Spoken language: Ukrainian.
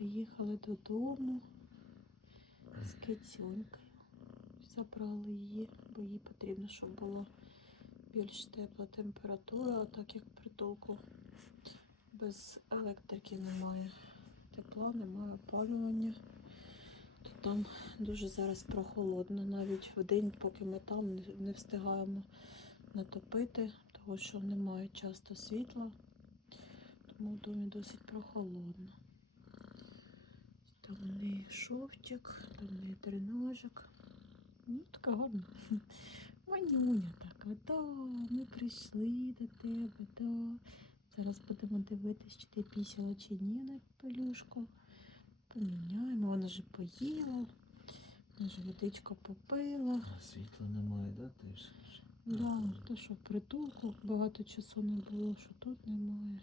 Приїхали додому з кицюнькою. Забрали її, бо їй потрібно, щоб було більш тепла температура, а так як притулку без електрики немає. Тепла, немає опалювання. То там дуже зараз прохолодно. Навіть в день, поки ми там, не- встигаємо натопити, тому що немає часто світла. Тому в домі досить прохолодно. Шовчик, треножик. Ну, така гарна. Манюня така, да, ми прийшли до тебе, да. Зараз будемо дивитись, чи ти пісяла чи ні на пелюшку. Поміняємо, вона вже поїла, вона вже водичку попила. Світла немає, да? Ти ж? Да, то що в притулку багато часу не було, що тут немає.